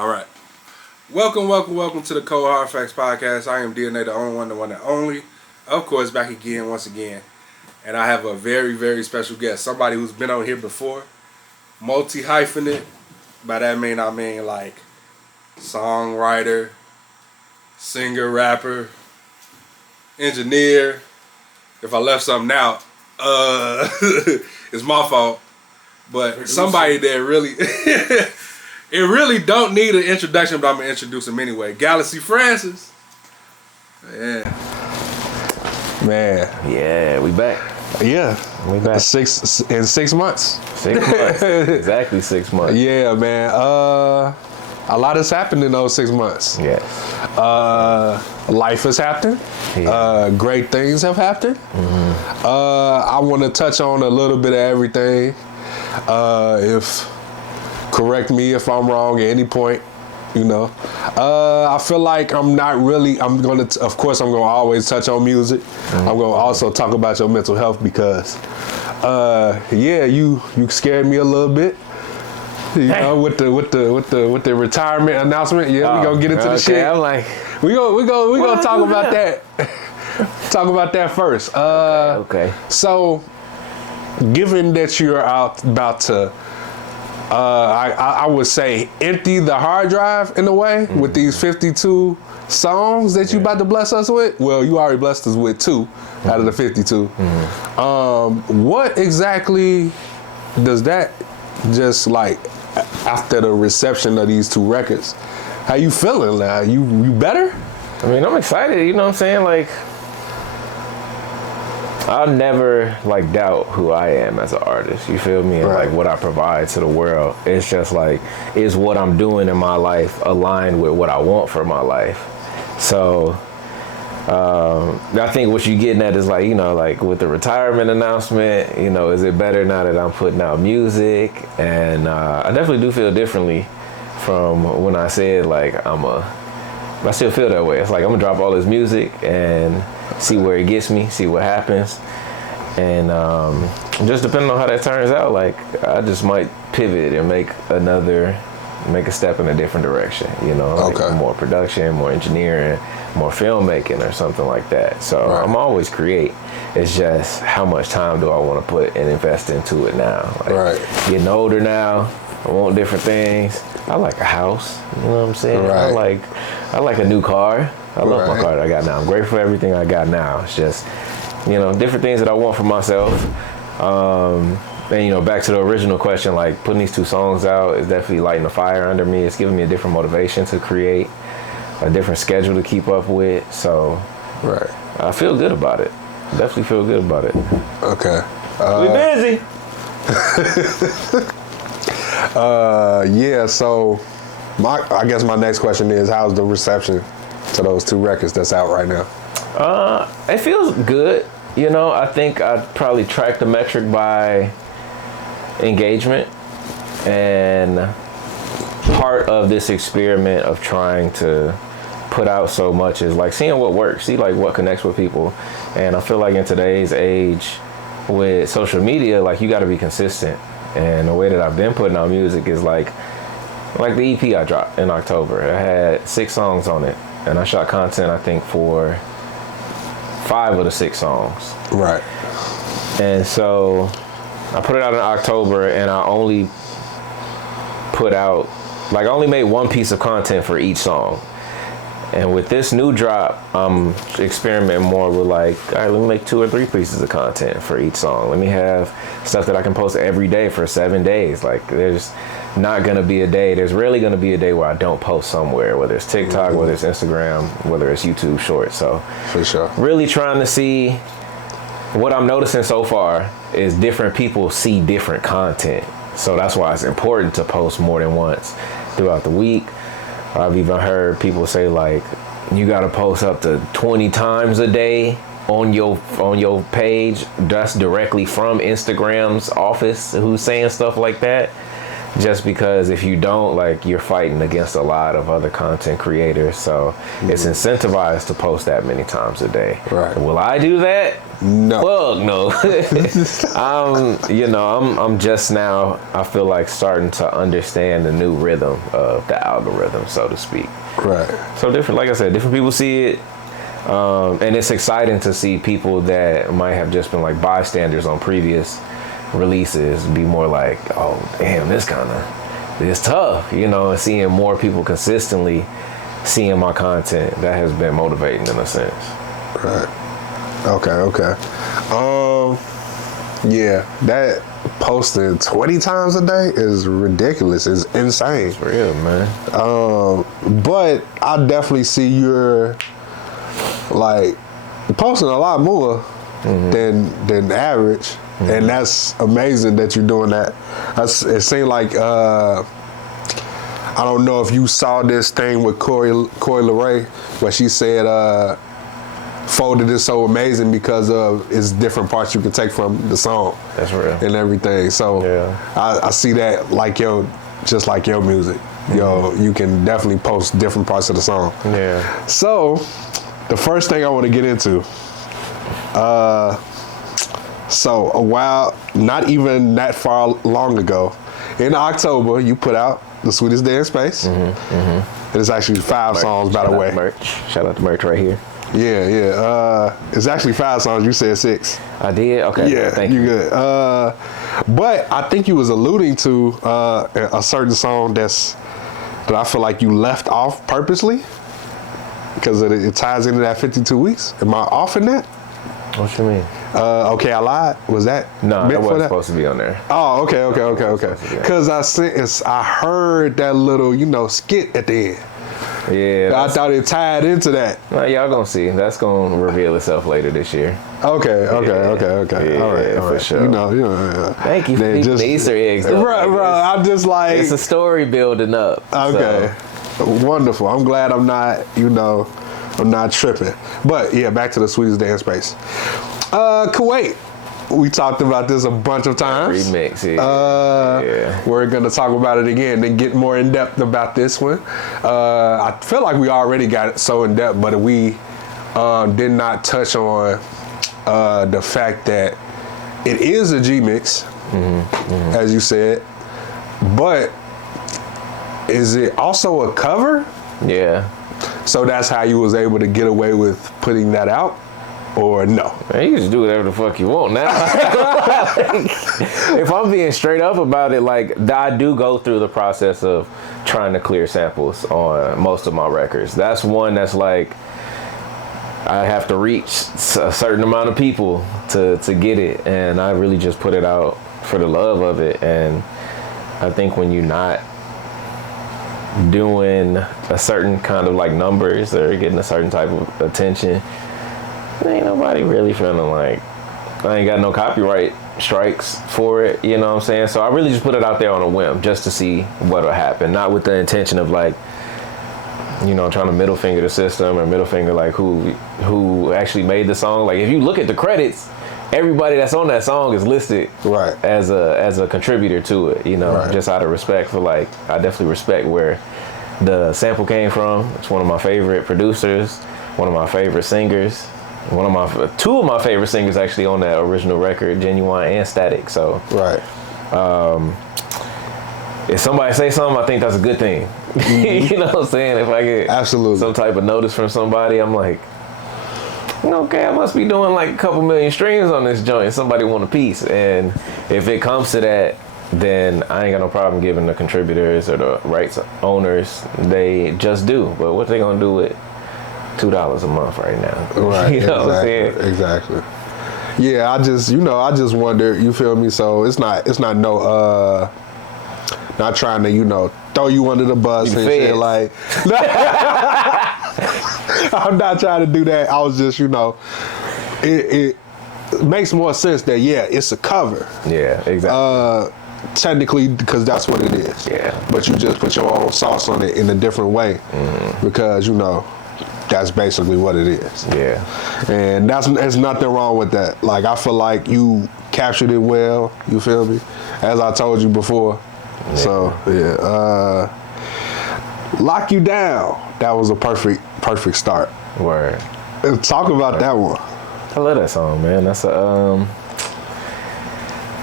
All right. Welcome to the Cold Hard Facts Podcast. I am DNA, the only one, the one and only. Of course, back again, once again. And I have a very, very special guest. Somebody who's been on here before. Multi-hyphenate. By that I mean like songwriter, singer, rapper, engineer. If I left something out, it's my fault. But somebody that really... It really don't need an introduction, but I'm going to introduce him anyway. Galaxy Francis. Yeah. Man. Yeah, we back. Yeah. We back. 6 months. 6 months. Exactly 6 months. Yeah, man. A lot has happened in those 6 months. Yes. Life has happened. Yeah. Great things have happened. Mm-hmm. I want to touch on a little bit of everything. Correct me if I'm wrong at any point, you know. I feel like I'm going to always touch on music. Mm-hmm. I'm going to also talk about your mental health because, you scared me a little bit. You know, with the retirement announcement. Yeah, we gonna get into the shit. I'm like, we gonna talk about that. Talk about that first. Okay. So, given that you're about to, I would say, empty the hard drive in a way with these 52 songs that you about to bless us with. Well, you already blessed us with 2 out of the 52. What exactly does that just like after the reception of these 2 records? How you feeling now? You better? I mean, I'm excited. You know what I'm saying? Like, I'll never like doubt who I am as an artist. You feel me? And like what I provide to the world. It's just like, is what I'm doing in my life aligned with what I want for my life? So I think what you're getting at is like, you know, like with the retirement announcement, you know, is it better now that I'm putting out music? And I definitely do feel differently from when I said like I still feel that way. It's like I'm gonna drop all this music and see where it gets me, see what happens. And just depending on how that turns out, like I just might pivot and make a step in a different direction, you know, like more production, more engineering, more filmmaking or something like that. So I'm always create. It's just how much time do I want to put and invest into it now? Like, getting older now, I want different things. I like a house, you know what I'm saying? I like a new car. I love my car that I got now. I'm grateful for everything I got now. It's just, you know, different things that I want for myself. And, you know, back to the original question, like putting these 2 songs out is definitely lighting a fire under me. It's giving me a different motivation to create, a different schedule to keep up with. So I feel good about it. Definitely feel good about it. Okay. We busy. So I guess my next question is, how's the reception to those 2 records that's out right now? It feels good. You know, I think I'd probably track the metric by engagement, and part of this experiment of trying to put out so much is like seeing what works, see like what connects with people. And I feel like in today's age with social media, like you got to be consistent. And the way that I've been putting out music is like the EP I dropped in October. I had 6 songs on it, and I shot content I think for 5 of the 6 songs. Right. And so I put it out in October, and I only made 1 piece of content for each song. And with this new drop, I'm experimenting more with like, all right, let me make 2 or 3 pieces of content for each song. Let me have stuff that I can post every day for 7 days. Like there's rarely gonna be a day where I don't post somewhere, whether it's TikTok, whether it's Instagram, whether it's YouTube Shorts. So for sure, really trying to see what I'm noticing so far is different people see different content. So that's why it's important to post more than once throughout the week. I've even heard people say like, you gotta post up to 20 times a day on your page. That's directly from Instagram's office who's saying stuff like that. just because if you don't, like, you're fighting against a lot of other content creators. So it's incentivized to post that many times a day. Right. Will I do that? No. Fuck no. I'm just now, I feel like, starting to understand the new rhythm of the algorithm, so to speak. Right. So different, like I said, different people see it. And it's exciting to see people that might have just been like bystanders on previous releases be more like, oh damn, this it's tough, and seeing more people consistently seeing my content, that has been motivating in a sense. Right. Okay. Yeah, that posting 20 times a day is ridiculous. It's insane. It's real, man. But I definitely see you're like posting a lot more than average. And that's amazing that you're doing that. It seemed like, I don't know if you saw this thing with Corey LeRae, where she said Folded is so amazing because of its different parts you can take from the song. That's real. And everything. So I see that just like your music. You can definitely post different parts of the song. Yeah. So the first thing I want to get into, so a while, not even that far long ago, in October, you put out The Sweetest Day in Space. And it's actually 5 songs, by the way. Shout out to merch right here. Yeah. It's actually 5 songs. You said 6. I did? Okay. Yeah, Thank you. good. But I think you was alluding to a certain song that I feel like you left off purposely because it ties into that 52 weeks. Am I off in that? What you mean? Okay, I lied. Was that? No, that wasn't supposed to be on there. Oh, okay. Because I heard that little, skit at the end. Yeah. I thought it tied into that. Well, y'all gonna see. That's gonna reveal itself later this year. Okay. Yeah, All right, for sure. Thank you for the Easter eggs, though. Bro, I'm just like... It's a story building up. Okay. So. Wonderful. I'm glad I'm not, I'm not tripping. But yeah, back to The Sweetest Day in Space. Kuwait. We talked about this a bunch of times. Remix, yeah. We're going to talk about it again and get more in depth about this one. I feel like we already got it so in depth, but we did not touch on the fact that it is a G mix, as you said, but is it also a cover? Yeah. So that's how you was able to get away with putting that out? Or no? Man, you just do whatever the fuck you want now. If I'm being straight up about it, like, I do go through the process of trying to clear samples on most of my records. That's one that's like, I have to reach a certain amount of people to get it, and I really just put it out for the love of it. And I think when you're not doing a certain kind of like numbers or getting a certain type of attention, ain't nobody really feeling like I ain't got no copyright strikes for it, you know what I'm saying? So I really just put it out there on a whim just to see what'll happen, not with the intention of like, trying to middle finger the system or middle finger like who actually made the song. Like, if you look at the credits, everybody that's on that song is listed as a contributor to it, just out of respect for, like, I definitely respect where the sample came from. It's one of my favorite producers, one of my favorite singers. Two of my favorite singers actually on that original record, Genuine and Static. So, if somebody say something, I think that's a good thing. You know what I'm saying? If I get some type of notice from somebody, I'm like, okay, I must be doing like a couple million streams on this joint. Somebody want a piece. And if it comes to that, then I ain't got no problem giving the contributors or the rights owners, they just do. But what they gonna do with $2 a month right now? Right. You know what I'm saying? Exactly. Yeah, I just wonder, you feel me? So it's not not trying to, throw you under the bus and shit like. I'm not trying to do that. I was just, it makes more sense that, it's a cover. Yeah, exactly. Technically, because that's what it is. Yeah. But you just put your own sauce on it in a different way because, that's basically what it is. Yeah. And there's nothing wrong with that. Like, I feel like you captured it well, you feel me? As I told you before, So yeah, Lock You Down. That was a perfect start. Word. And talk about that one. I love that song, man. That's a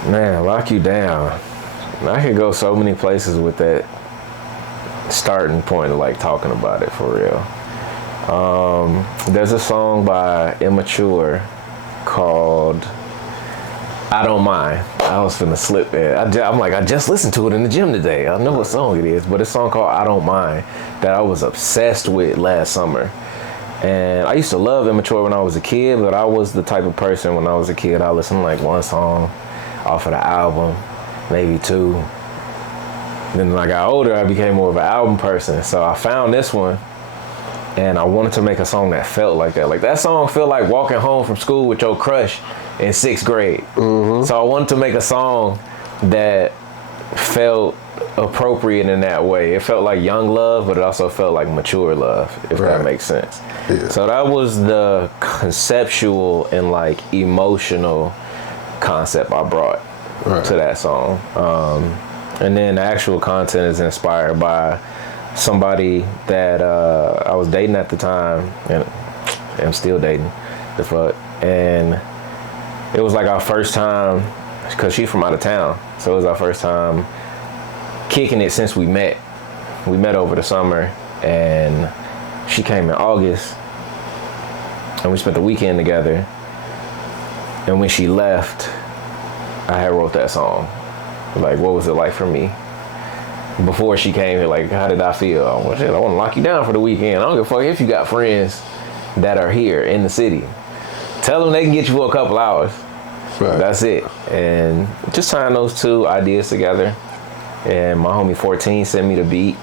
man, Lock You Down. I could go so many places with that starting point of like talking about it for real. There's a song by Immature called I Don't Mind. I was finna slip there. I'm like, I just listened to it in the gym today. I know what song it is, but it's a song called I Don't Mind that I was obsessed with last summer. And I used to love Immature when I was a kid, but I was the type of person when I was a kid, I listened to like one song off of the album, maybe two. Then when I got older, I became more of an album person. So I found this one, and I wanted to make a song that felt like that. Like that song felt like walking home from school with your crush in 6th grade. Mm-hmm. So I wanted to make a song that felt appropriate in that way. It felt like young love, but it also felt like mature love, if that makes sense. Yeah. So that was the conceptual and like emotional concept I brought to that song. And then the actual content is inspired by somebody that I was dating at the time, and I'm still dating, the fuck. And it was like our first time, because she's from out of town, so it was our first time kicking it since we met. We met over the summer, and she came in August, and we spent the weekend together. And when she left, I had wrote that song. Like, what was it like for me? Before she came here, like, how did I feel? I want to lock you down for the weekend. I don't give a fuck if you got friends that are here in the city. Tell them they can get you for a couple hours. Right. That's it. And just tying those two ideas together. And my homie 14 sent me the beat,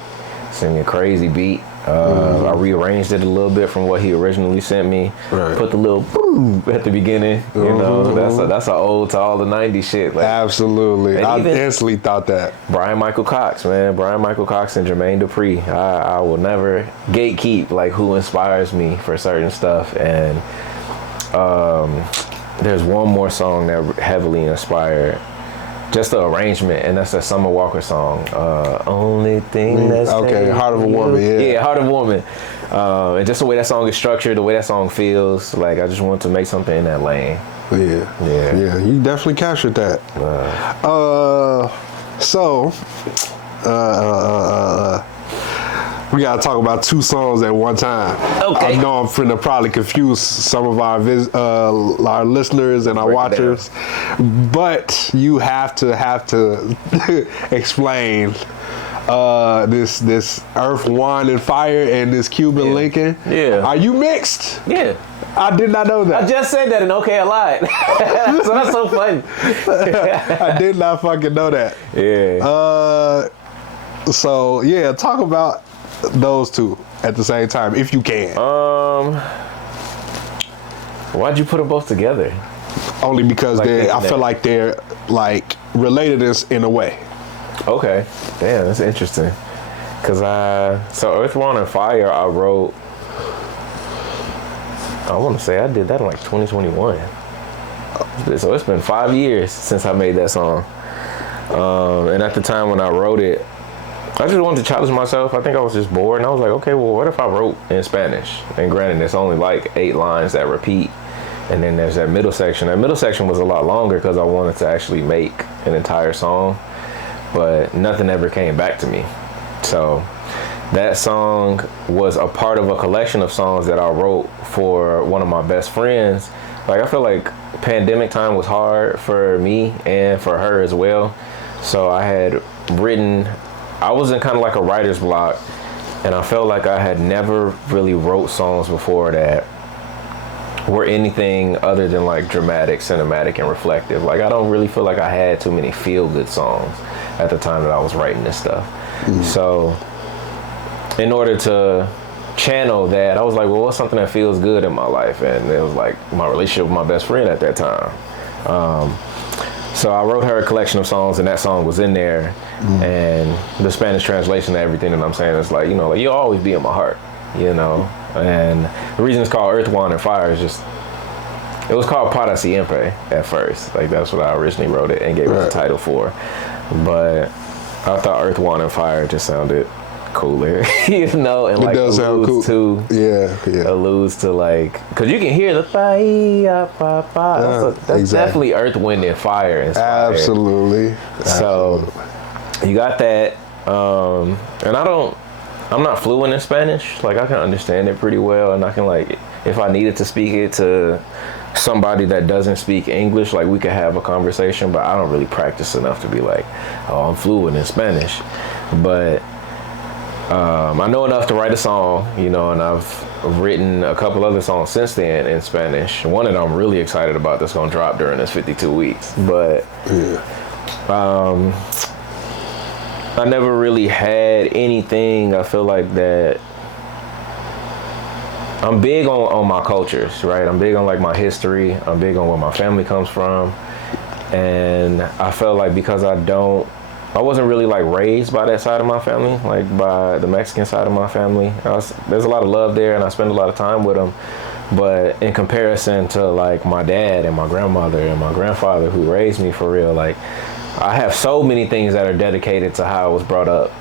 sent me a crazy beat. I rearranged it a little bit from what he originally sent me. Right. Put the little boom at the beginning. You know, that's an ode to all the 90s shit. Like, absolutely. I instantly thought that. Brian Michael Cox, man. Brian Michael Cox and Jermaine Dupri. I will never gatekeep like who inspires me for certain stuff. And there's one more song that heavily inspired just the arrangement, and that's a Summer Walker song. Only thing that's okay, Heart of a Woman. Yeah, Heart of a Woman. And just the way that song is structured, the way that song feels, like I just want to make something in that lane. Yeah. You definitely captured that. We gotta talk about two songs at one time. Okay. I know I'm finna probably confuse some of our listeners and our watchers, but you have to explain this Earth, Wine, and Fire and this Cuban Lincoln. Yeah. Are you mixed? Yeah. I did not know that. I just said that, and okay, I lied. So that's so funny. I did not fucking know that. Yeah. So yeah, talk about those two at the same time, if you can. Why'd you put them both together? Only because like I feel like they're like related in a way. Okay, damn, that's interesting. Cause so Earth, Wine, and Fire, I wrote. I want to say I did that in like 2021. So it's been 5 years since I made that song. And at the time when I wrote it, I just wanted to challenge myself. I think I was just bored, and I was like, okay, well, what if I wrote in Spanish? And granted, it's only like 8 lines that repeat, and then there's that middle section. That middle section was a lot longer because I wanted to actually make an entire song, but nothing ever came back to me. So that song was a part of a collection of songs that I wrote for one of my best friends. Like, I feel like pandemic time was hard for me and for her as well. So I had written, I was in kind of like a writer's block, and I felt like I had never really wrote songs before that were anything other than like dramatic, cinematic, and reflective. Like, I don't really feel like I had too many feel-good songs at the time that I was writing this stuff. Mm-hmm. So in order to channel that, I was like, well, what's something that feels good in my life? And it was like my relationship with my best friend at that time. So I wrote her a collection of songs, and that song was in there. Mm-hmm. And the Spanish translation of everything that I'm saying is like, you know, like, you'll always be in my heart, you know? And the reason it's called Earth, Wine, and Fire is just, it was called Para Siempre at first. Like, that's what I originally wrote it and gave it the title for. But I thought Earth, Wind, and Fire just sounded cooler, and It like does sound cool. alludes to like, cause you can hear the that's definitely Earth, Wind, and Fire inspired. Absolutely. So you got that, and I'm not fluent in Spanish. Like I can understand it pretty well, and I can like, if I needed to speak it to somebody that doesn't speak English, like we could have a conversation, but I don't really practice enough to be like, oh, I'm fluent in Spanish. But I know enough to write a song, you know, and I've written a couple other songs since then in Spanish. One that I'm really excited about that's gonna drop during this 52 weeks. But I never really had anything, I feel like, that I'm big on my cultures, right? I'm big on like my history. I'm big on where my family comes from. And I felt like because I wasn't really like raised by that side of my family, like by the Mexican side of my family. There's a lot of love there and I spend a lot of time with them. But in comparison to like my dad and my grandmother and my grandfather who raised me for real, like I have so many things that are dedicated to how I was brought up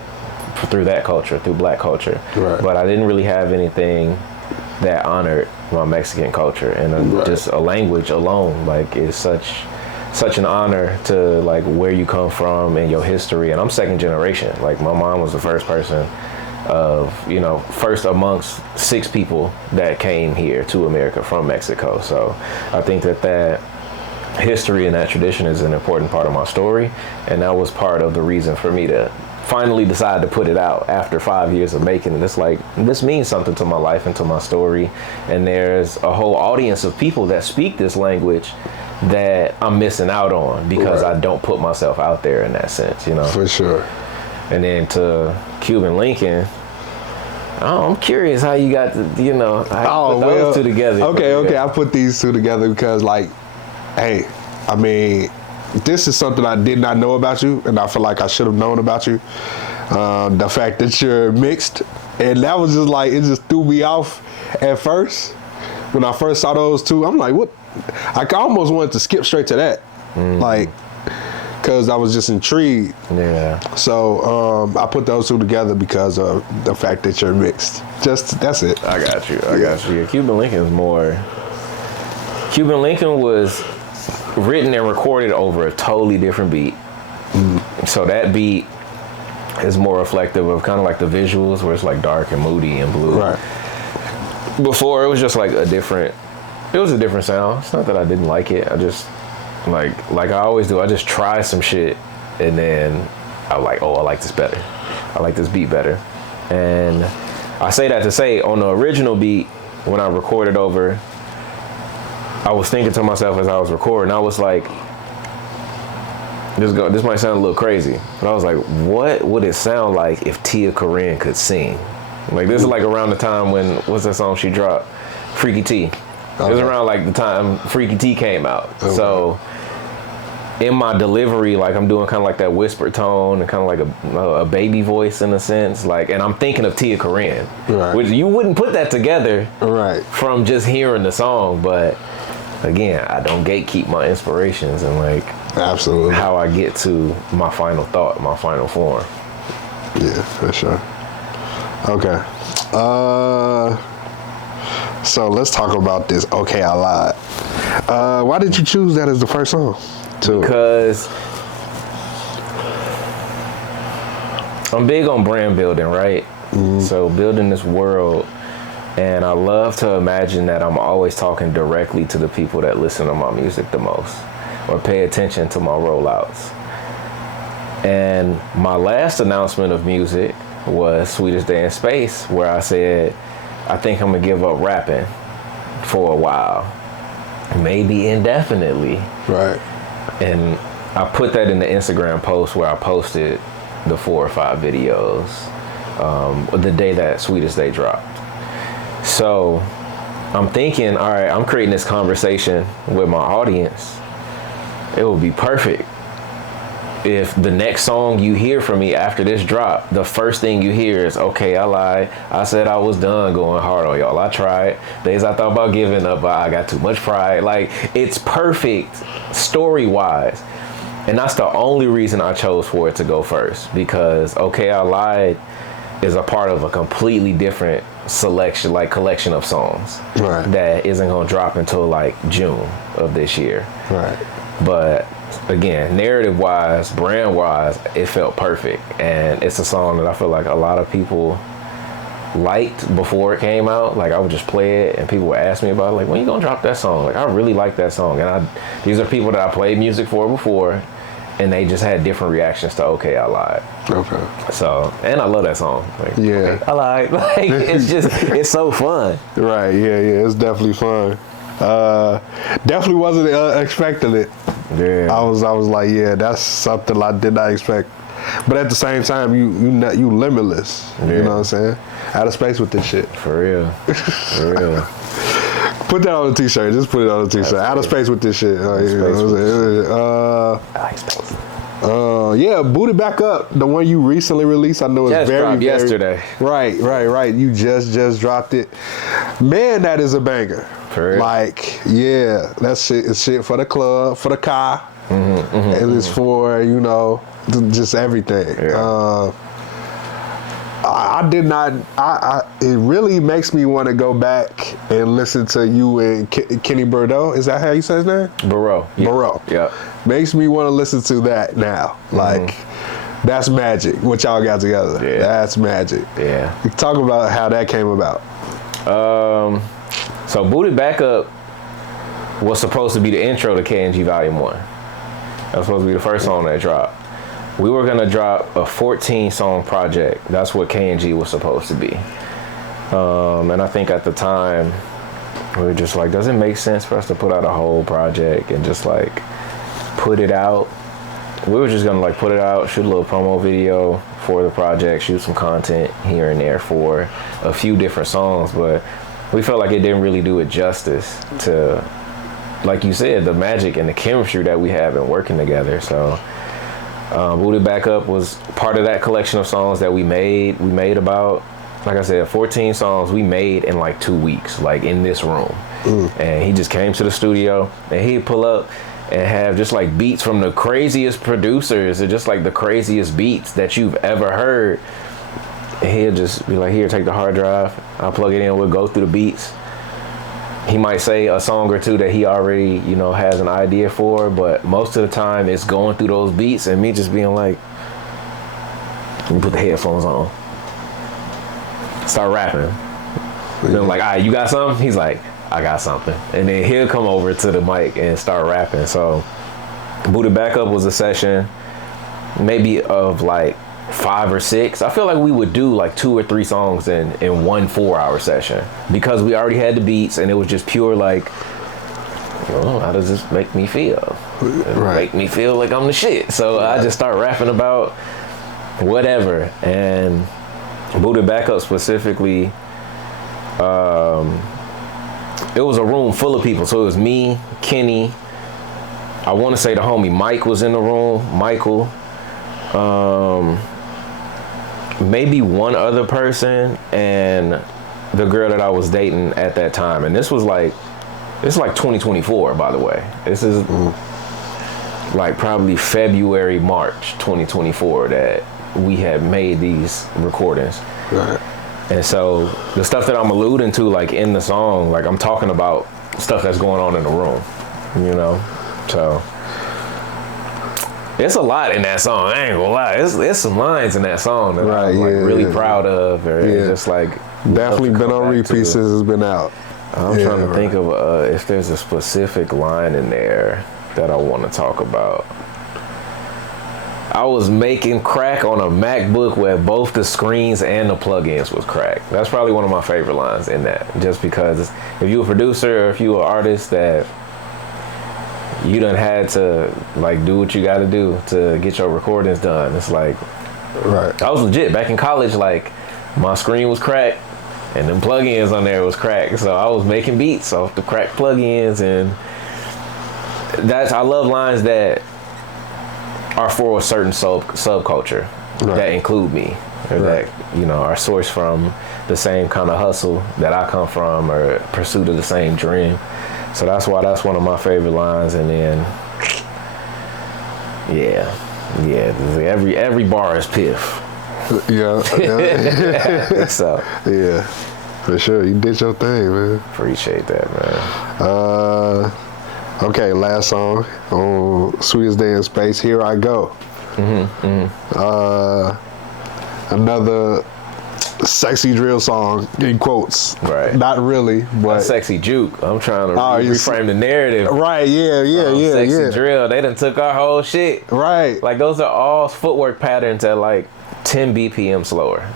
through that culture, through black culture. Right. But I didn't really have anything that honored my Mexican culture, and just a language alone like is such an honor to like where you come from and your history. And I'm second generation. Like my mom was the first person first amongst 6 people that came here to America from Mexico. So I think that history and that tradition is an important part of my story, and that was part of the reason for me to finally decide to put it out after 5 years of making it. It's like, this means something to my life and to my story, and there's a whole audience of people that speak this language that I'm missing out on because I don't put myself out there in that sense, you know. For sure. And then to Cuban Lincoln, I'm curious how you got to, you know, how you put those two together. Okay, I put these two together because like, hey, I mean, this is something I did not know about you, and I feel like I should have known about you. The fact that you're mixed, and that was just like, it just threw me off at first. When I first saw those two, I'm like, what? I almost wanted to skip straight to that, like, because I was just intrigued. Yeah. So I put those two together because of the fact that you're mixed. That's it. I got you. Yeah, Cuban Lincoln was written and recorded over a totally different beat. So that beat is more reflective of kind of like the visuals where it's like dark and moody and blue. Right. Before it was just like a different sound. It's not that I didn't like it. I just like I always do, I just try some shit and then I'm like, oh, I like this better. I like this beat better. And I say that to say on the original beat, when I recorded over, I was thinking to myself as I was recording, I was like, this might sound a little crazy, but I was like, what would it sound like if Tia Corinne could sing? Like, this is like around the time when, what's that song she dropped? Freaky T. It was around like the time Freaky T came out. Okay. So in my delivery, like I'm doing kind of like that whisper tone and kind of like a baby voice in a sense, like, and I'm thinking of Tia Corinne, which you wouldn't put that together from just hearing the song. But again, I don't gatekeep my inspirations and like absolutely how I get to my final thought, my final form. Yeah, for sure. Okay. So let's talk about this. Okay, I Lied. Why did you choose that as the first song? Because I'm big on brand building, right? So building this world, and I love to imagine that I'm always talking directly to the people that listen to my music the most or pay attention to my rollouts. And my last announcement of music was Sweetest Day in Space, where I said, I think I'm gonna give up rapping for a while, maybe indefinitely. Right. And I put that in the Instagram post where I posted the 4 or 5 videos the day that Sweetest Day dropped. So I'm thinking, all right, I'm creating this conversation with my audience. It would be perfect if the next song you hear from me after this drop, the first thing you hear is, okay, I lied. I said I was done going hard on y'all. I tried. Days I thought about giving up, but I got too much pride. Like, it's perfect story-wise. And that's the only reason I chose for it to go first, because Okay I Lied is a part of a completely different selection, like collection of songs that isn't gonna drop until like June of this year. Right. But again, narrative wise, brand wise, it felt perfect, and it's a song that I feel like a lot of people liked before it came out. Like I would just play it and people would ask me about it, like, when you gonna drop that song? Like I really like that song, and these are people that I played music for before, and they just had different reactions to Okay I Lied. Okay. So, and I love that song. Like, Yeah. Okay, I lied. Like it's so fun. Right. Yeah. It's definitely fun. Definitely wasn't expecting it. Yeah. I was like, yeah, that's something I did not expect. But at the same time, you limitless. Yeah. You know what I'm saying? Out of space with this shit. For real. For real. Put that on a t-shirt. Just put it on a t-shirt. Out of space with this shit. Yeah, Boot It Back Up, the one you recently released. I know it's Just dropped yesterday. Right. You just dropped it. Man, that is a banger. For real. Like, yeah, that shit is shit for the club, for the car. And it's for, just everything. Yeah. I did not. It really makes me want to go back and listen to you and Kenny Bordeaux. Is that how you say his name? Barreau. Yeah. Barreau. Yeah. Makes me want to listen to that now. Like, that's magic. What y'all got together. Yeah. That's magic. Yeah. Talk about how that came about. So Boot It Back Up was supposed to be the intro to KNG Volume 1. That was supposed to be the first song that dropped. We were gonna drop a 14-song project. That's what KNG was supposed to be. And I think at the time, we were just like, does it make sense for us to put out a whole project and just like put it out? We were just gonna like put it out, shoot a little promo video for the project, shoot some content here and there for a few different songs, but we felt like it didn't really do it justice to, like you said, the magic and the chemistry that we have in working together. So Boot It Back Up was part of that collection of songs that we made. We made about, like I said, 14 songs we made in like 2 weeks, like in this room. And he just came to the studio and he'd pull up and have just like beats from the craziest producers or just like the craziest beats that you've ever heard. And he'll just be like, here, take the hard drive. I'll plug it in. We'll go through the beats. He might say a song or two that he already, has an idea for, but most of the time it's going through those beats and me just being like, let me put the headphones on. Start rapping. Then I'm like, all right, you got something? He's like, I got something. And then he'll come over to the mic and start rapping. So Boot It Back Up was a session maybe of like 5 or 6. I feel like we would do like 2 or 3 songs in 1 4-hour session because we already had the beats and it was just pure like, how does this make me feel? Make me feel like I'm the shit. So I just start rapping about whatever. And Boot It Back Up specifically, it was a room full of people. So it was me, Kenny, I want to say the homie Mike was in the room, Michael, maybe one other person, and the girl that I was dating at that time. And this was like 2024, by the way. This is like probably February, March 2024 that we had made these recordings. Right. And so the stuff that I'm alluding to, like in the song, like I'm talking about stuff that's going on in the room, So it's a lot in that song. I ain't gonna lie. It's some lines in that song that I'm really proud of. Or it's just like definitely been on repeat since it's been out. I'm trying to think of if there's a specific line in there that I want to talk about. I was making crack on a MacBook where both the screens and the plugins was cracked. That's probably one of my favorite lines in that. Just because if you a producer or if you an artist that you done had to like do what you got to do to get your recordings done. It's like, right. I was legit back in college. Like my screen was cracked and them plugins on there was cracked. So I was making beats off the cracked plugins, and I love lines that are for a certain subculture that include me, or that are sourced from the same kind of hustle that I come from, or pursuit of the same dream. So that's why that's one of my favorite lines. And then Yeah. Every bar is piff. Yeah. So Yeah. For sure. You did your thing, man. appreciate that, man. Okay, last song on Sweetest Day in Space, Here I Go. Another sexy drill song, in quotes. Right. Not really, but... Sexy juke. I'm trying to Oh, reframe the narrative. Right, yeah. Sexy drill. They done took our whole shit. Right. Like, those are all footwork patterns at like 10 BPM slower.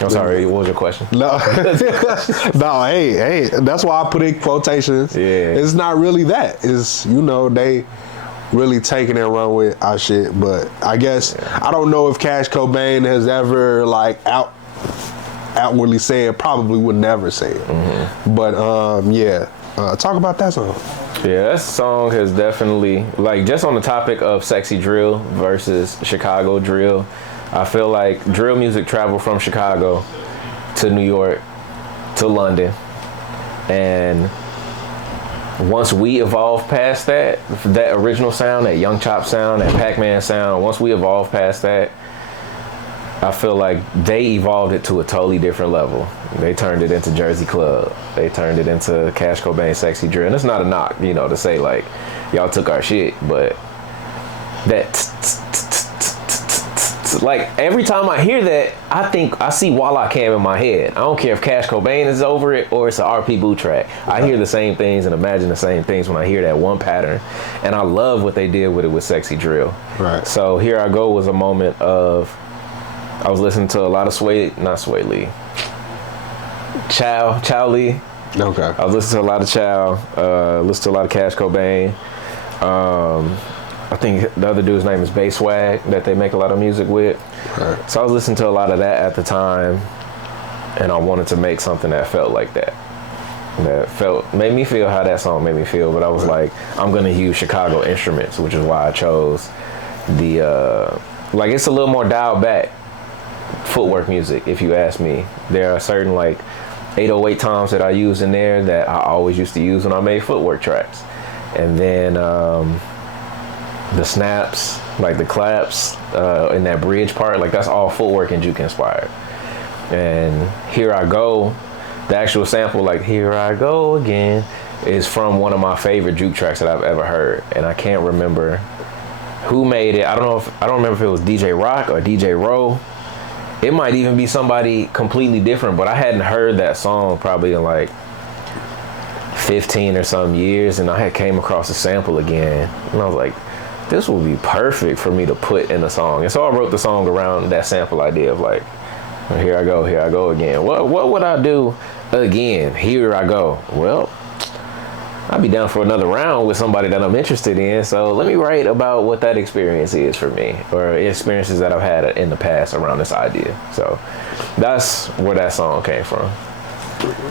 I'm sorry, what was your question? No, no, hey, that's why I put in quotations. Yeah. It's not really that. It's, they really taking and run with our shit. But I guess, I don't know if Cash Cobain has ever, like, outwardly said, probably would never say it. But, talk about that song. Yeah, that song has definitely, like, just on the topic of sexy drill versus Chicago drill, I feel like drill music traveled from Chicago to New York to London. And once we evolved past that original sound, that Young Chop sound, that Pac-Man sound, once we evolved past that, I feel like they evolved it to a totally different level. They turned it into Jersey Club. They turned it into Cash Cobain Sexy Drill. And it's not a knock, to say like, y'all took our shit, but that like every time I hear that, I see Walla Cam in my head. I don't care if Cash Cobain is over it or it's an RP Boo track. I hear the same things and imagine the same things when I hear that one pattern. And I love what they did with it with Sexy Drill. Right. So Here I Go was a moment of, I was listening to a lot of Chow Lee. Okay. I was listening to a lot of Chow, listened to a lot of Cash Cobain. I think the other dude's name is Bass Swag that they make a lot of music with. Right. So I was listening to a lot of that at the time, and I wanted to make something that felt like that. Made me feel how that song made me feel, but I was like, I'm gonna use Chicago instruments, which is why I chose the, like, it's a little more dialed back footwork music, if you ask me. There are certain like 808 toms that I use in there that I always used to use when I made footwork tracks. And then the snaps, like the claps in that bridge part, like that's all footwork and juke inspired. And Here I Go, the actual sample, like Here I Go Again, is from one of my favorite juke tracks that I've ever heard. And I can't remember who made it. I don't remember if it was DJ Rock or DJ Rowe. It might even be somebody completely different, but I hadn't heard that song probably in like 15 or some years, and I had came across the sample again, and I was like, this will be perfect for me to put in a song. And so I wrote the song around that sample idea of like, here I go again. What would I do again? Here I go. Well, I'd be down for another round with somebody that I'm interested in. So let me write about what that experience is for me, or experiences that I've had in the past around this idea. So that's where that song came from.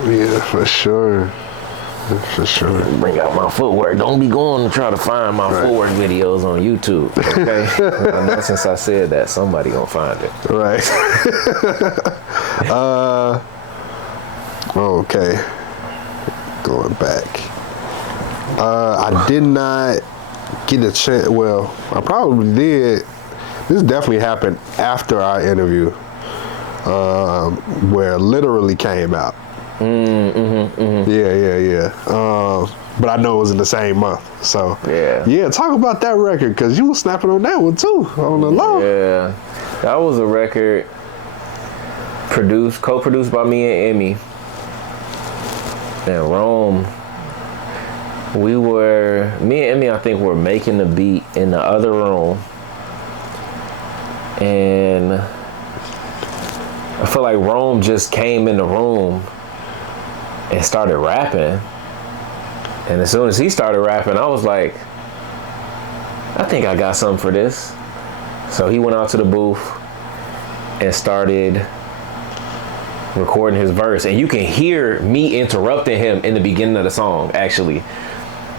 Yeah, for sure. For sure. Bring out my footwork. Don't be going to try to find my footwork videos on YouTube. Okay? I know since I said that, somebody gonna find it. Right. Okay. Going back. I did not get a chance. Well, I probably did. This definitely happened after our interview, where it literally came out. Yeah. But I know it was in the same month. So yeah. Talk about that record, because you were snapping on that one too, on the low. Yeah, that was a record co-produced by me and Emmy and Rome. Me and Emmy, I think, were making the beat in the other room, and I feel like Rome just came in the room and started rapping. And as soon as he started rapping, I was like, I think I got something for this. So he went out to the booth and started recording his verse. And you can hear me interrupting him in the beginning of the song, actually.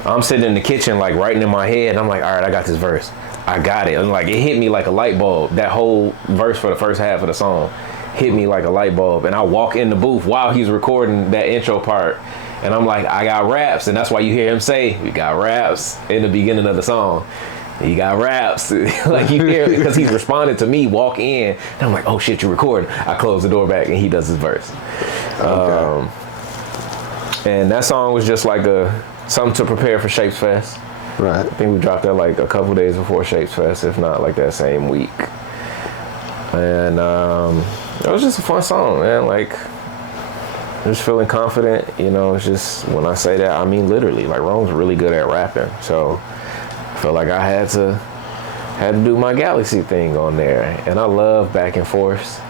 I'm sitting in the kitchen, like, writing in my head, and I'm like, all right, I got this verse. I got it. And like, it hit me like a light bulb. That whole verse for the first half of the song hit me like a light bulb. And I walk in the booth while he's recording that intro part, and I'm like, I got raps. And that's why you hear him say, we got raps in the beginning of the song. He got raps. Like you hear, because he's responded to me, walk in, and I'm like, oh shit, you recording. I close the door back and he does his verse. Okay. And that song was just like something to prepare for Shapes Fest. Right. I think we dropped that like a couple days before Shapes Fest, if not like that same week. And it was just a fun song, man. Like, just feeling confident, you know. It's just, when I say that, I mean literally. Like, Rome's really good at rapping, so I felt like I had to do my Galaxy thing on there. And I love back and forth.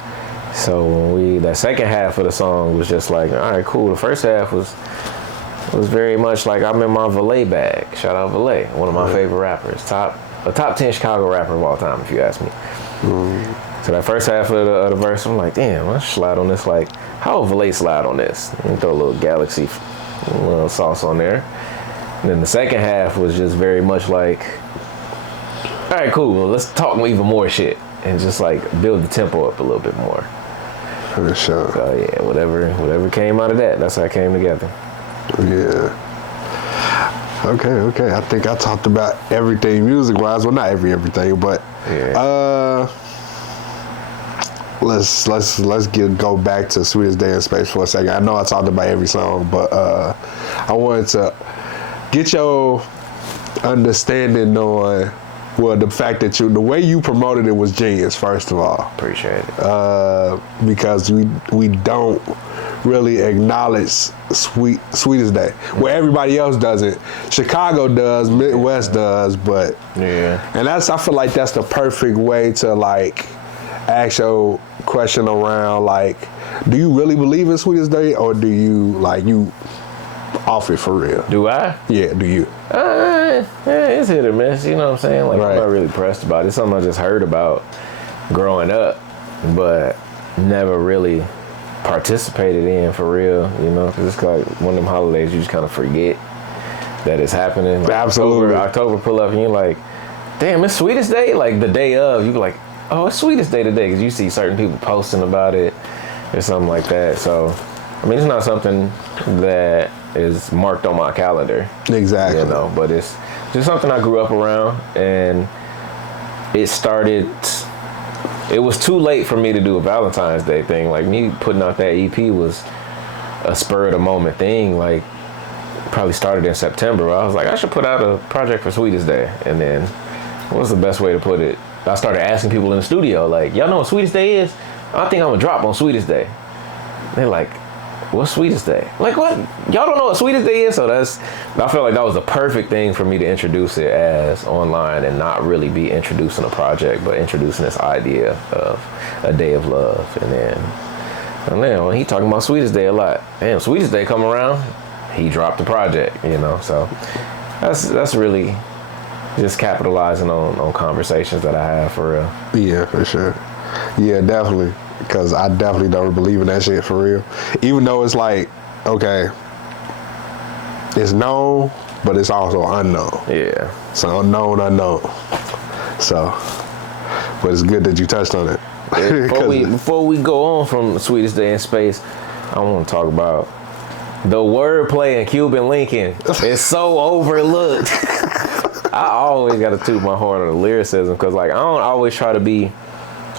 So when that second half of the song was just like, all right, cool. The first half was very much like I'm in my Valet bag. Shout out Valet, one of my favorite rappers, a top 10 Chicago rapper of all time, if you ask me. So that first half of the verse, I'm like, damn, let's slide on this. Like, how would Valet slide on this? And throw a little Galaxy little sauce on there. And then the second half was just very much like, all right, cool. Well, let's talk even more shit and just like build the tempo up a little bit more. For sure. So yeah, whatever came out of that, that's how it came together. Yeah. Okay. I think I talked about everything music-wise. Well, not everything, but Yeah. let's go back to Sweetest Day in Space for a second. I know I talked about every song, but I wanted to get your understanding on, well, the fact that the way you promoted it was genius, first of all. Appreciate it. Because we don't really acknowledge Sweetest Day. Where everybody else does it. Chicago does, Midwest does, but and I feel like that's the perfect way to like ask your question around, like, do you really believe in Sweetest Day, or do you like you off it for real? Do I? Yeah, do you? It's hit or miss, you know what I'm saying? Like, I'm not really pressed about it. It's something I just heard about growing up, but never really participated in for real, you know? Because it's like one of them holidays you just kind of forget that it's happening. Like Absolutely. October pull up and you're like, damn, it's Sweetest Day? Like the day of, you be like, oh, it's Sweetest Day today, because you see certain people posting about it or something like that. So, I mean, it's not something that is marked on my calendar. Exactly. You know, but it's just something I grew up around, and it was too late for me to do a Valentine's Day thing. Like, me putting out that EP was a spur of the moment thing. Like, probably started in September. I was like, I should put out a project for Sweetest Day. And then, what's the best way to put it? I started asking people in the studio, like, y'all know what Sweetest Day is? I think I'm gonna drop on Sweetest Day. They're like, what's Sweetest Day? Like, what? Y'all don't know what Sweetest Day is? So I feel like that was the perfect thing for me to introduce it as online, and not really be introducing a project, but introducing this idea of a day of love. And then when he talking about Sweetest Day a lot, damn, Sweetest Day come around, he dropped the project, you know? So that's really just capitalizing on conversations that I have for real. Yeah, for sure. Yeah, definitely. Because I definitely don't believe in that shit for real. Even though it's like, okay, it's known, but it's also unknown. Yeah. It's unknown. So, but it's good that you touched on it. Before we go on from Sweetest Day in Space, I want to talk about the wordplay in Cuban Lincoln. It's so overlooked. I always got to toot my horn on the lyricism, because like I don't always try to be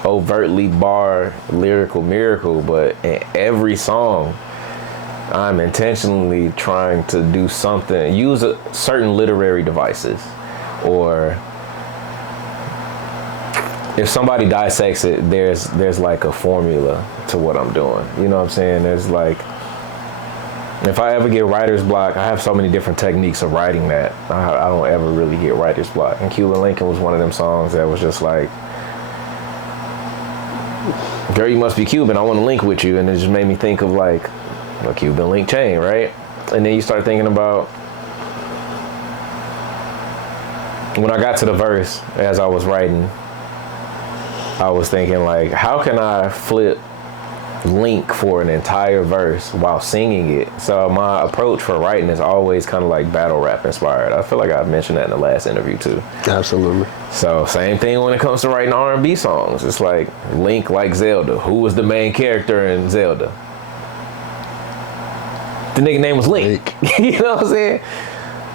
overtly bar lyrical miracle, but in every song I'm intentionally trying to do something, use certain literary devices, or if somebody dissects it, there's like a formula to what I'm doing, you know what I'm saying? There's like, if I ever get writer's block, I have so many different techniques of writing that I don't ever really get writer's block. And Cuban Lincoln was one of them songs that was just like, girl, you must be Cuban, I want to link with you. And it just made me think of like a Cuban link chain, right? And then you start thinking about, when I got to the verse, as I was writing, I was thinking like, how can I flip link for an entire verse while singing it? So my approach for writing is always kind of like battle rap inspired. I feel like I mentioned that in the last interview too. Absolutely. So same thing when it comes to writing R&B songs. It's like Link like Zelda. Who was the main character in Zelda? The nigga name was Link. You know what I'm saying?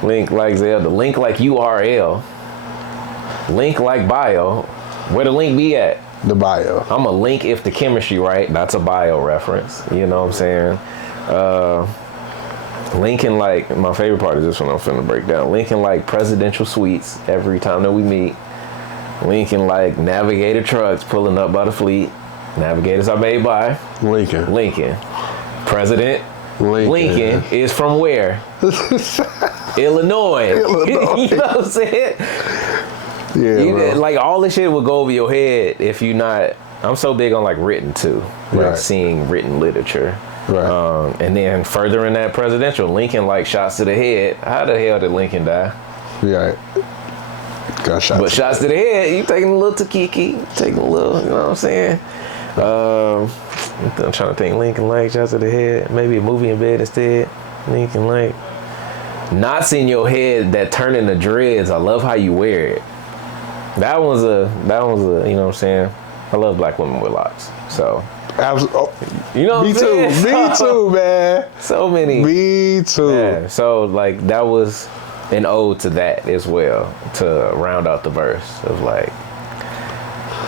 Link like Zelda. Link like URL. Link like bio. Where the link be at? The bio. I'm a link if the chemistry right. That's a bio reference. You know what I'm saying? Lincoln like, my favorite part is this one I'm finna break down. Lincoln like presidential suites every time that we meet. Lincoln like Navigator trucks pulling up by the fleet. Navigators are made by Lincoln. President Lincoln is from where? Illinois. You know what I'm saying? Yeah, like all this shit would go over your head if you not. I'm so big on like written too, like right. seeing written literature. Right. And then further in that presidential, Lincoln like shots to the head. How the hell did Lincoln die? Yeah. Got shots. But shots to the head, you taking a little Takiki, taking a little, you know what I'm saying? I'm trying to think. Lincoln Lake, shots to the head. Maybe a movie in bed instead. Lincoln Lake. Knots in your head that turn into dreads. I love how you wear it. That one's a, you know what I'm saying? I love black women with locks. So. You know what I'm saying? Me too, man. So many. Me too. Yeah. So like that was an ode to that as well, to round out the verse of like,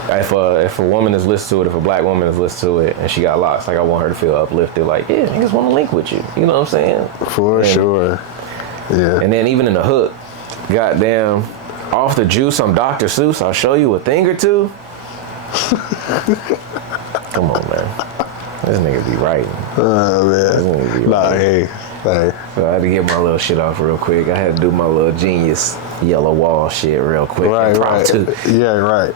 if a woman is listening to it, if a black woman is listening to it and she got locks, like I want her to feel uplifted, like, yeah, niggas want to link with you. You know what I'm saying? For sure. Yeah. And then even in the hook, goddamn, off the juice, I'm Dr. Seuss, I'll show you a thing or two. Come on, man. This nigga be writing. Man. Nah, hey. So I had to get my little shit off real quick. I had to do my little genius yellow wall shit real quick. Right. Yeah, right.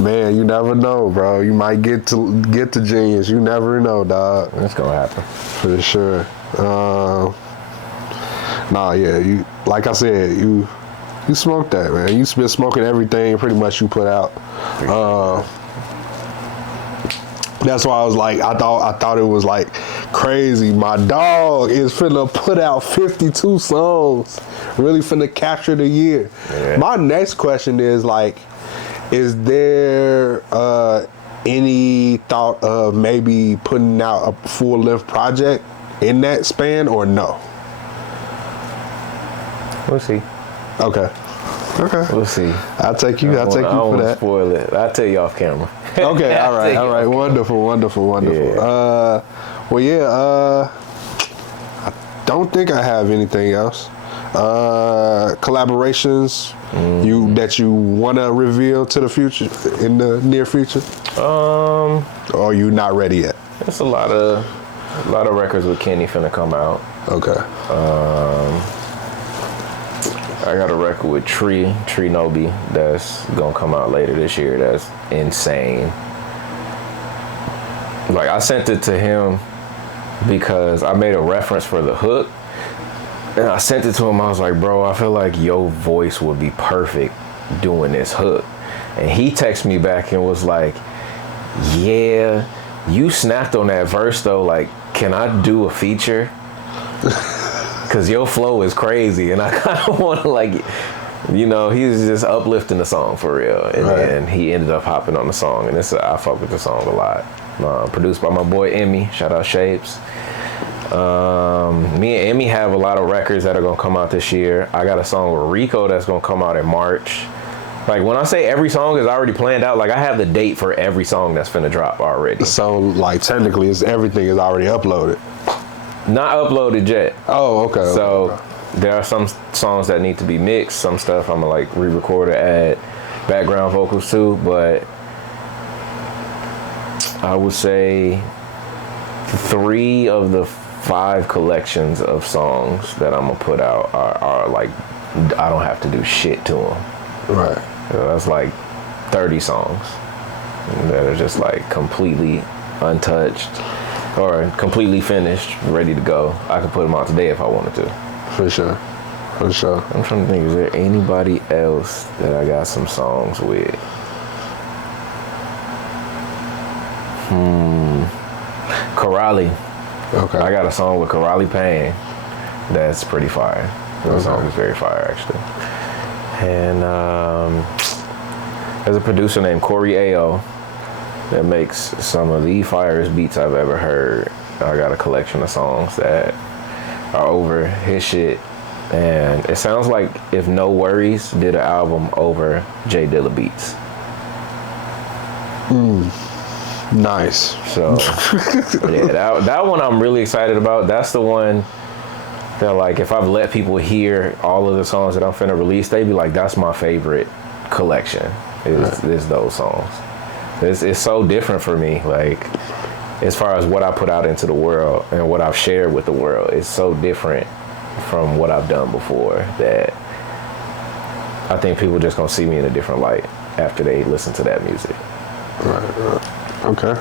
Man, you never know, bro. You might get to genius. You never know, dog. That's gonna happen. For sure. Nah, yeah. You, like I said, you smoked that, man. You been smoking everything pretty much you put out. That's why I was like, I thought it was like crazy. My dog is finna put out 52 songs. Really finna capture the year. Yeah. My next question is like, is there any thought of maybe putting out a full-length project in that span or no? We'll see. Okay. We'll see. I'll take you for that. I won't spoil it. I'll tell you off camera. Okay, all right. Wonderful. Yeah. I don't think I have anything else. Collaborations that you want to reveal to the future, in the near future? Or are you not ready yet? There's a lot of records with Kenny finna come out. Okay. I got a record with Tree Nobi that's gonna come out later this year. That's insane. Like I sent it to him because I made a reference for the hook, and I sent it to him. I was like, bro, I feel like your voice would be perfect doing this hook. And he texted me back and was like, yeah, you snapped on that verse though. Like, can I do a feature? Cause your flow is crazy, and I kind of want to like, you know, he's just uplifting the song for real, and then he ended up hopping on the song, and I fuck with the song a lot. Produced by my boy Emmy, shout out Shapes. Me and Emmy have a lot of records that are gonna come out this year. I got a song with Rico that's gonna come out in March. Like when I say every song is already planned out, like I have the date for every song that's finna drop already. So like technically, everything is already uploaded. Not uploaded yet. Oh, okay. So there are some songs that need to be mixed. Some stuff I'm gonna like re-record or add background vocals to. But I would say 3 of the 5 collections of songs that I'm gonna put out are like, I don't have to do shit to them. Right. So that's like 30 songs that are just like completely untouched. Or completely finished, ready to go. I could put them out today if I wanted to. For sure. I'm trying to think, is there anybody else that I got some songs with? Karali. Okay. I got a song with Karali Payne that's pretty fire. That song is very fire, actually. And there's a producer named Corey Ayo that makes some of the firest beats I've ever heard. I got a collection of songs that are over his shit And it sounds like if No Worries did an album over J Dilla Beats. Nice. So yeah, that one I'm really excited about. That's the one that, like, if I've let people hear all of the songs that I'm finna release, they be like, that's my favorite collection is those songs. It's so different for me, like, as far as what I put out into the world and what I've shared with the world. It's so different from what I've done before that I think people just gonna see me in a different light after they listen to that music. Right. Okay.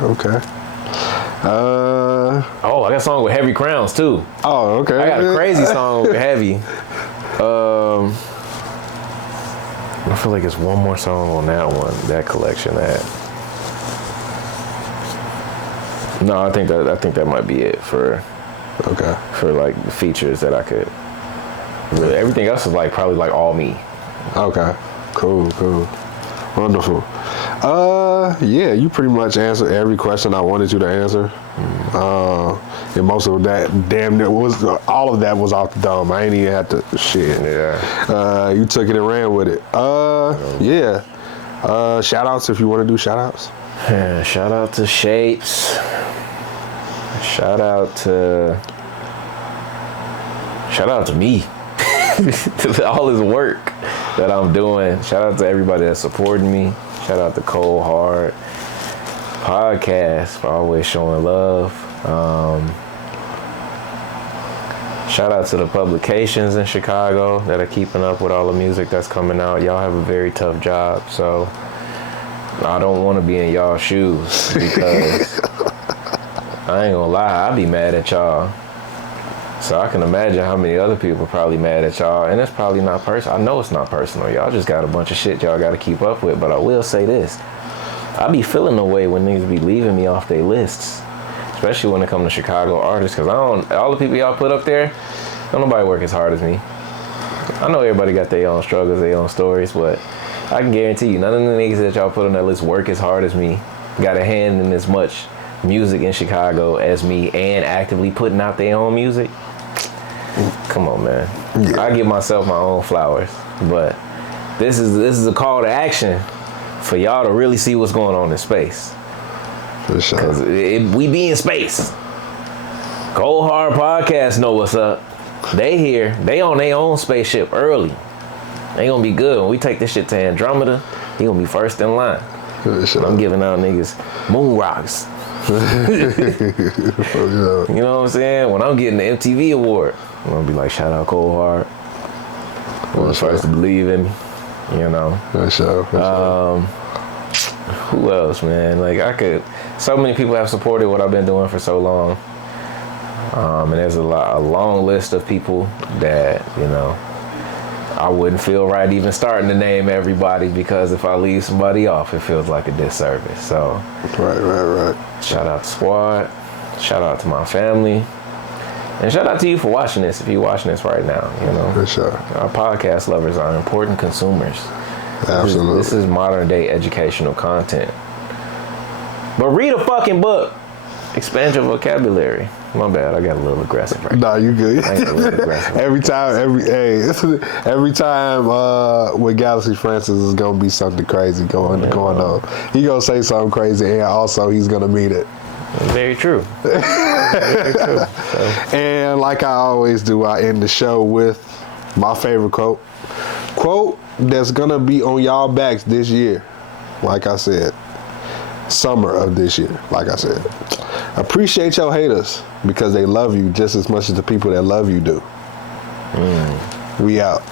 Oh, I got a song with Heavy Crowns too. Oh, okay. I got a crazy song with Heavy. I feel like it's one more song on that collection. No, I think that might be it for like the features that I could. Really, everything else is like probably like all me. Okay. Cool. Wonderful. Yeah, you pretty much answered every question I wanted you to answer. And most of that, damn near all of that was off the dome. I ain't even had to shit. Yeah. You took it and ran with it. Yeah. Shout outs if you want to do shout outs. Yeah, shout out to Shapes. Shout out to me. To all his work that I'm doing. Shout out to everybody that's supporting me. Shout out to Cold Hard Podcast for always showing love. Shout out to the publications in Chicago that are keeping up with all the music that's coming out. Y'all have a very tough job, so I don't want to be in y'all shoes because I ain't gonna lie, I be mad at y'all. So I can imagine how many other people are probably mad at y'all, and it's probably not personal. I know it's not personal. Y'all just got a bunch of shit y'all got to keep up with, but I will say this. I be feeling the way when niggas be leaving me off their lists, especially when it comes to Chicago artists, because all the people y'all put up there, don't nobody work as hard as me. I know everybody got their own struggles, their own stories, but I can guarantee you, none of the niggas that y'all put on that list work as hard as me, got a hand in as much music in Chicago as me, and actively putting out their own music. Come on, man. Yeah. I give myself my own flowers, but this is a call to action for y'all to really see what's going on in space. For sure. Because we be in space. Cold Hard Podcast know what's up. They here. They on their own spaceship early. They gonna be good. When we take this shit to Andromeda, he gonna be first in line. For sure. I'm giving out niggas moon rocks. You know what I'm saying? When I'm getting the MTV award, I'm gonna be like, shout out Cold Hard. Was first to believe in me, you know. For sure. Who else, man? Like so many people have supported what I've been doing for so long. And there's a long list of people that, you know, I wouldn't feel right even starting to name everybody, because if I leave somebody off, it feels like a disservice. So Right. Shout out to Squad. Shout out to my family. And shout out to you for watching this, if you're watching this right now, you know. For sure. Our podcast lovers are important consumers. Absolutely. This is modern day educational content. But read a fucking book. Expand your vocabulary. My bad, I got a little aggressive right now. Nah, you good. I ain't a little aggressive. every time with Galaxy Francis is gonna be something crazy going on. He gonna say something crazy, and also he's gonna mean it. Very true. Very true. So. And like I always do, I end the show with my favorite quote. Quote that's gonna be on y'all backs this year. Like I said, summer of this year. Like I said, appreciate your haters because they love you just as much as the people that love you do. We out.